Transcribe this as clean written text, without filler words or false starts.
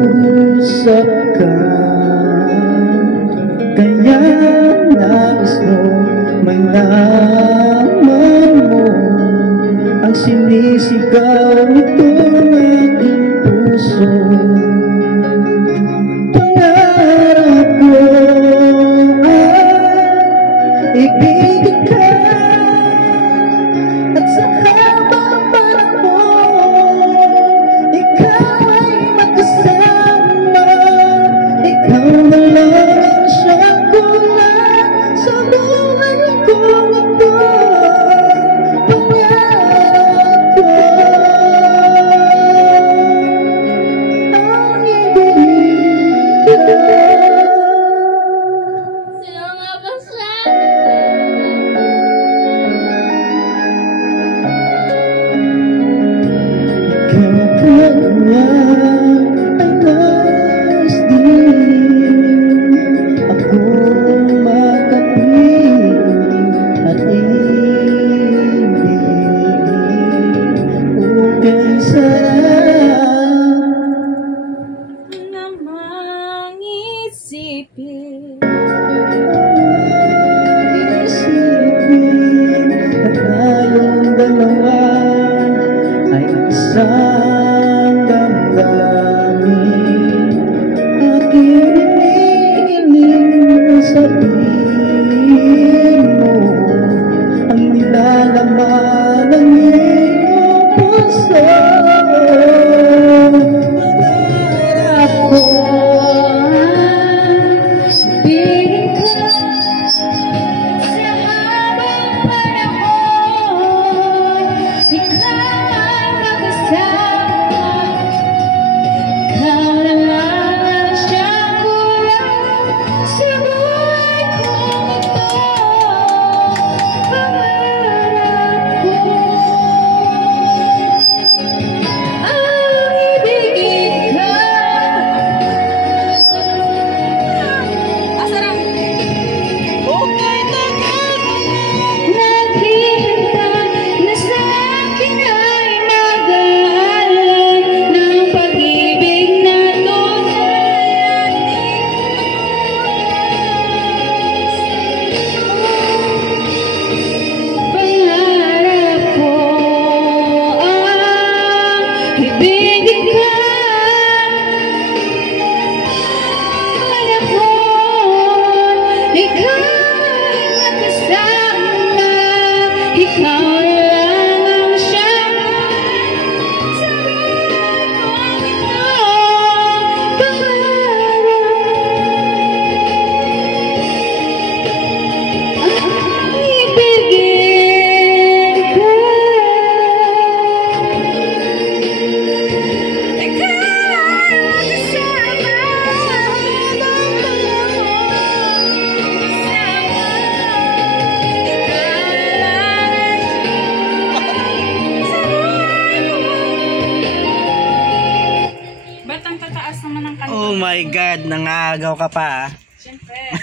Nag-uusap ka, kaya nais mo malaman mo ang sinisigaw nitong aking puso. Pangarap ko ay ibigin ka, at sa habang panahon ikaw ay magkasama. Ikaw na lang ang siyang kulang sa buhay kong ito. Pangarap ko ang ibigin ka. Sino nga ba siya? Ikaw kanya ay nais din akong makapiling at ibigin. Ukay sarap Namang isipin isipin na tayong dalawa ay isang damdamin. Aking hinihiling sabihin mo ang nilalaman ng iyong puso. Pangarap ko Bigyan ka sa habang panahon. Ikaw ay magkasama. Ikaw na lang ang siyang kulang sa buhay kong ito. Pangarap ko ang ibigin ka. Naghihintay na sa akin ay mag-aalam ng pag-ibig na tunay. Pangarap ko ang ibigin ka. Panahon, ikaw ay magkasama. Ikaw na lang ang siyang sa buhay kong ito. Pangarap ang ibigin ka. Ikaw ay magkasama. Oh my God, nangagaw ka pa. Siyempre.